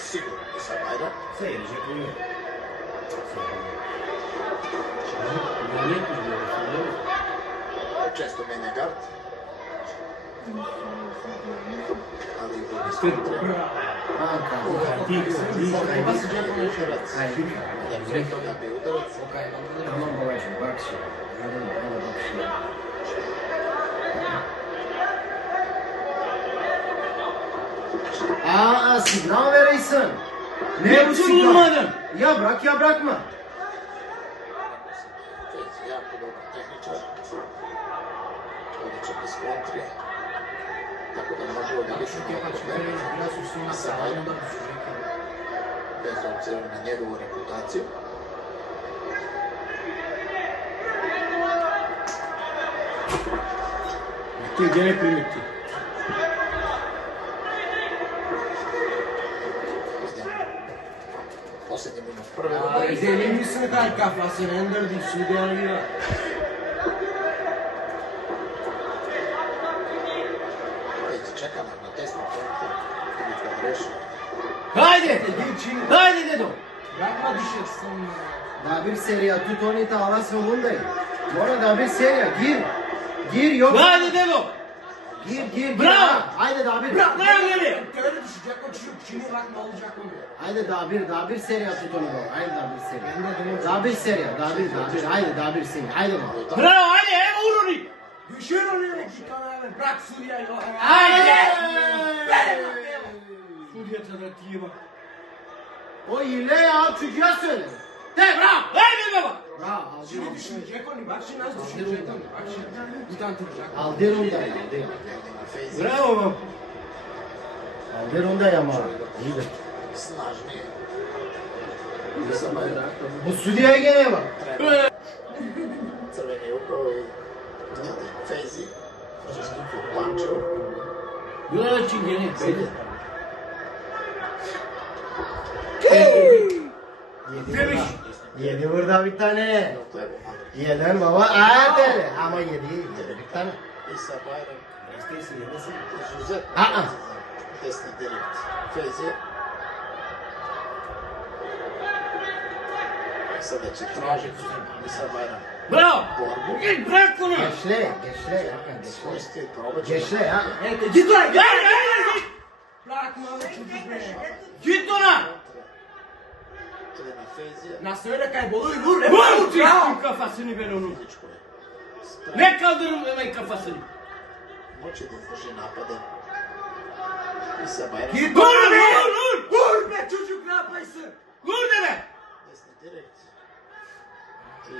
Sigurno, sad ajde. Sve je živo. Često menja gard. Ali signal verirsin. Ne bu signal? Ya bırakma. jako dobar tehničar. Odličan iz kontrije. Tako da može odigrati bez obzira na njegovu reputaciju. Ti gdje ne primiti? Posljednji minut prve runde. Gdje mislim kaj kafa se render di sudija igra. Čekamo na desnom frontu. Vidite ga greši. Haydi dedo. Bırakma düşersin. Daha bir seriya tut onu da alasın bundayı. Sonra daha bir seriya gir yok. Haydi dedo. Gir. Bravo. Haydi daha bir. Bırak lan beni. Böyle düşecek o çocuk. Şimdi bak ne olacak oluyor. Haydi daha bir seriya tut onu da. Haydi daha bir seriya. Daha bir seriya. Haydi daha bir seriya. Haydi bak. Bravo hadi hem vurun. Düşür oraya iki kamerayı. Bırak Suriye'yi. Haydi. Suriye tarafı bak. O hile ya çocuğa söyle. De bravo. Haydi baba. Bravo. Şimdi düşürecek onu. Bak şimdi nasıl düşürecek onu. Bak şimdi. Utandıracak. Aldır onu da ya. Bravo baba. Aldır onu da ya ama. İyidir. Snažnije. Bu Sudi'ye gene bak. Crveni upravo i Fezi. Pančev. Güzel çingene. Demiş. Yedi burada bir tane. Yeden baba. Hadi. Ama yedi bir tane. İsa Bayram. Neyse. Juzet. Desni direkt. Fezi. Sada će tražiti İsa Bayram. Bravo. Borbu. Gel bırak onu. Geçle. Svoj stil probat će. Geçle ya. Git lan. Haydi git. Bırakma onu çocuk be. Git ona. Crvena Fezija. Nasıl öyle kayboluyor? Vur. Vur tüm kafasını ben onun. Fizičko je. Ne kaldırırım hemen kafasını. Moći da izdrži napade. İsa Bayram. Git Vur ona be. vur. Vur be çocuk ne yapaysın? Vur deme. Desni direkt. I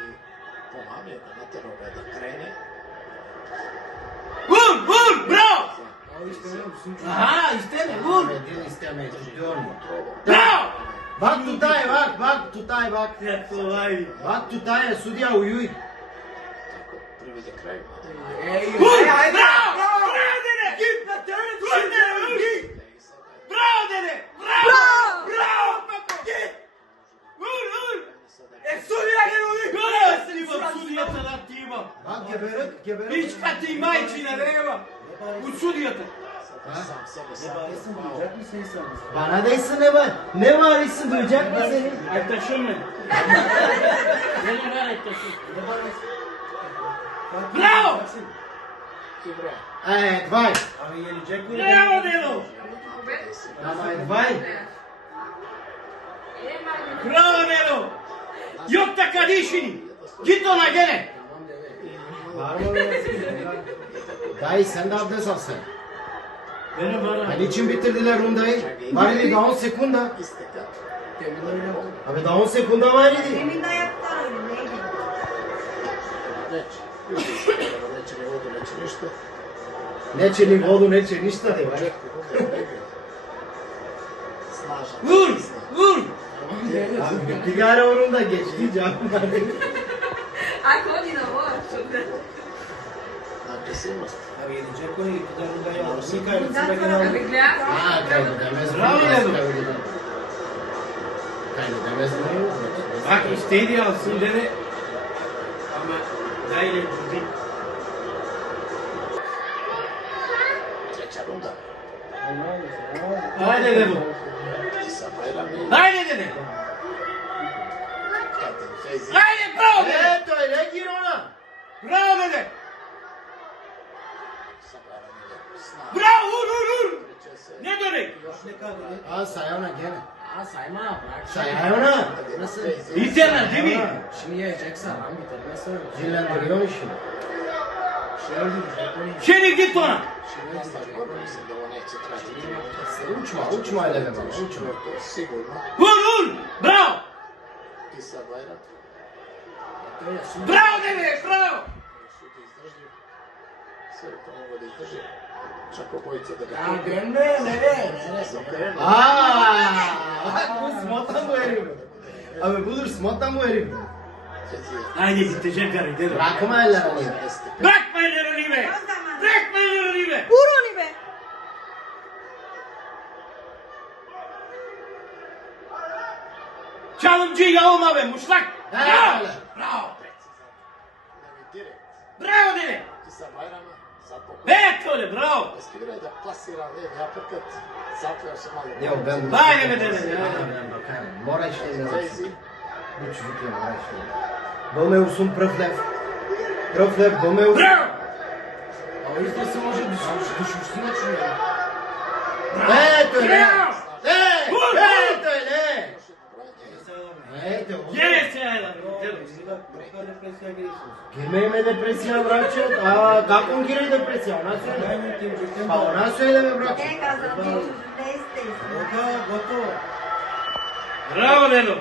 pomamio ga, naterao ga da krene. Vur. Bravo. Al işte öyle musun? Aha isteme vur. Dil istemeye tutuyor mu? Bravo. Bak tutay bak. Kolay. Bak tutay Sudija uyuj. Tako, privede kraju. Vur. Haydi. Bravo. Bravo dede. Git be öyle Vur dede vur. Git. Bravo dede. Bravo. Git. Vur. Suriye gel oyun. Göremezsin bak Suriye tarafı bak. Bak geberek. Hiç katıyma içine nereye bak. Bu Suriye'de. Sam sebe sam. Bana değilsin ne var? Ne var isin duyacak mı seni? Arkadaşım benim. Beni ver arkadaşım. Bravo. Ibra. Evet vay. Abi gelecek mi? Bravo Delo. Vay. Bravo Delo. Yok da kardeşini. Git ona gene. Dayı sen de abdest al sen. Benim var. Hani için bitirdiler rundayı? Var idi daha 10 sekunda. Isteka. Abi daha 10 sekunda var idi. Demin de ayaklar önündeydi. Već. Neće ni vodu, neće ništa. Neće ni vodu, neće ništa de var. Snažan. Vur. Abi bir gara onun da geçti canım. Ako oni na voću. Agresivnost. Abi gelecek mi? İktidarında ya. Svi kaybetsin Da bi Ha, kaybedemez. Bravo Delo. Kaybedemez mi? Bak istedi alsın dedi. Ama gayret değil. Treća runda. Dedo. Isa Bayram iyi. Ajde, Dede. Zaten Feyzi. Ajde, bravo, Dede. Ето е, не Гирона! Bravo, Dede. Isa Bayram iyi. Sınav. Bravo, vur. Geçesi. Ne dönük? А, Сайона gene. Aa sayma bırak. Sayona! Nasıl? İterler, değil mi? Şimdi yiyeceksin lan bitirmezsen. Zillendiriyor işi. Şimdi git ona. Nastav Gorbanov'un da ona çetrati. Uçma ile baba, uçma. Sigurno. Vur. Bravo. Isa Bayram. Bravo, Dede, bravo. Šut je izdržljiv. Sve to mogu da izdrži. Čak obojica da ga Ya dönme nereye? zakrenu. Aaa! Bak bu Smot'tan bu herif. Abi budur Smot'tan bu herif. Feyzi. Haydi bitecek gari, Dede. Bırakma ellerini. Bırakma ellerini be. Bırakma ellerini be. Vur onu be. Çalımcı yağma be, muşlak. Ha, Bravo. öyle. Bravo. Nevi direkt. Bravo, Dede. Isa Bayram'a zato. Evet öyle, bravo. Eski bir ayda plasira levi aprkat. Zato još se malo. Yok ben... Vay be Dede. Mora işte ne olsun. Feyzi. Bu çocuk ya mora işte. Domeusun Prflev. Prflev Domeusun. Bravo. O yüzden sen hoca düşmüşsün ya şuraya. Evet öyle. Bravo. Evet. Vur, Evet öyle. Evet öyle. Yes, ya. Girmeyime depresyona bırakacak. Aa, kalkın girin depresyon. Ona söyle. Ona söyleme bırak. Ne kazandı? Ne isteyiz? Bravo Dede.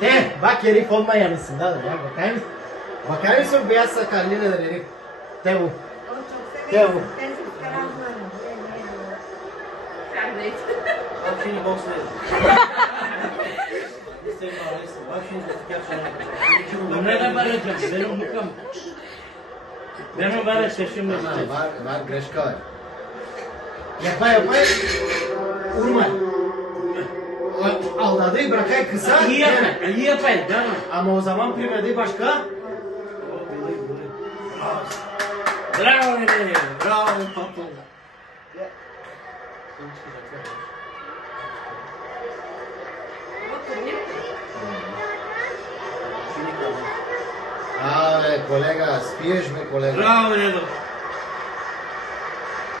De, bak herif olma yanısında. Ya bakar mısın? Bakar mısın beyaz sakallı neler herif? De bu. Onu çok Gel severim. bu. Ben çok karanlığım. Sen de. Bak şimdi bokslayalım. Sen bağlısın. Bak şimdi gerçekten. Nereden bağıracağım? Ben o mukam. Ben o bağıracağım şimdi. Var Greşka var. Yapa. Urma. Aldadığı bırakay kısa. İyi yapayım. İyi yapayım. Tamam. Ama o zaman primedi başka. Bravo Dede. Bravo Papa. Ale kolega, spiješ me kolega. Bravo Dede.